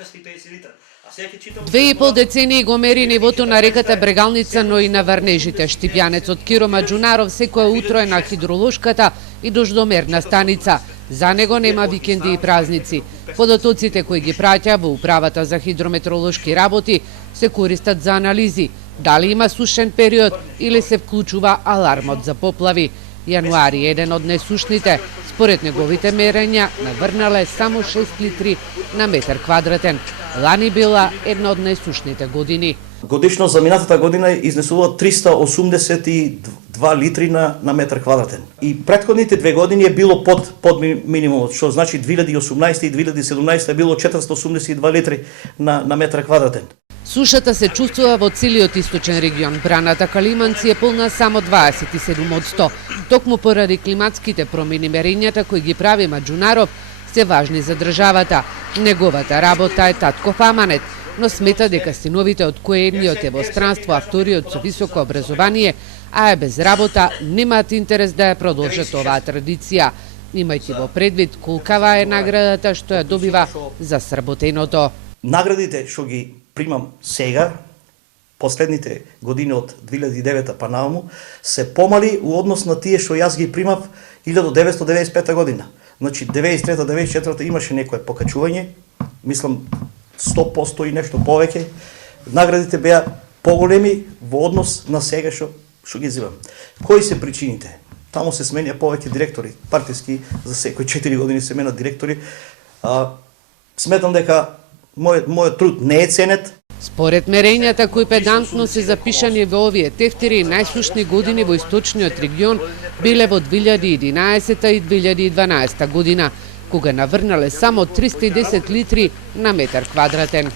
2,5 децении го мери нивото на реката Брегалница, но и на врнежите. Штипјанецот Киро Маџунаров секое утро е на хидролошката и дождомерна станица. За него нема викенди и празници. Податоците кои ги праќа во управата за хидрометролошки работи се користат за анализи. Дали има сушен период или се вклучува алармот за поплави. Јануари е еден од несушните. Според неговите мерења, наврнале само 6 литри на метар квадратен. Лани била една од најсушните години. Годишно за минатата година изнесува 382 литри на метар квадратен. И претходните 2 години е било под минимумот, што значи 2018 и 2017 е било 482 литри на метар квадратен. Сушата се чувствува во целиот источен регион. Браната Калиманци е полна само 27%. Токму поради климатските промени, мерењата кои ги прави Маџунаров се важни за државата. Неговата работа е татков аманет, но смета дека синовите од кои едниот е во странство, а вториот со високо образование, а е без работа, немаат интерес да ја продолжат оваа традиција, имајќи во предвид колкава е наградата што ја добива за сработеното. Наградите што ги примам сега, последните години од 2009 па нааму, се помали у однос на тие што јас ги примав 1995 година. Значи, 93-94 имаше некое покачување, мислам 100% и нешто повеќе. Наградите беа поголеми во однос на сега што ги зивам. Кои се причините? Таму се сменја повеќе директори, партиски, за секој 4 години се менат директори. Сметам дека мојот труд не е ценет. Според мерењата кои педантно се запишани во овие тефтери, најсушни години во источниот регион биле во 2011 и 2012 година, кога наврнале само 310 литри на метар квадратен.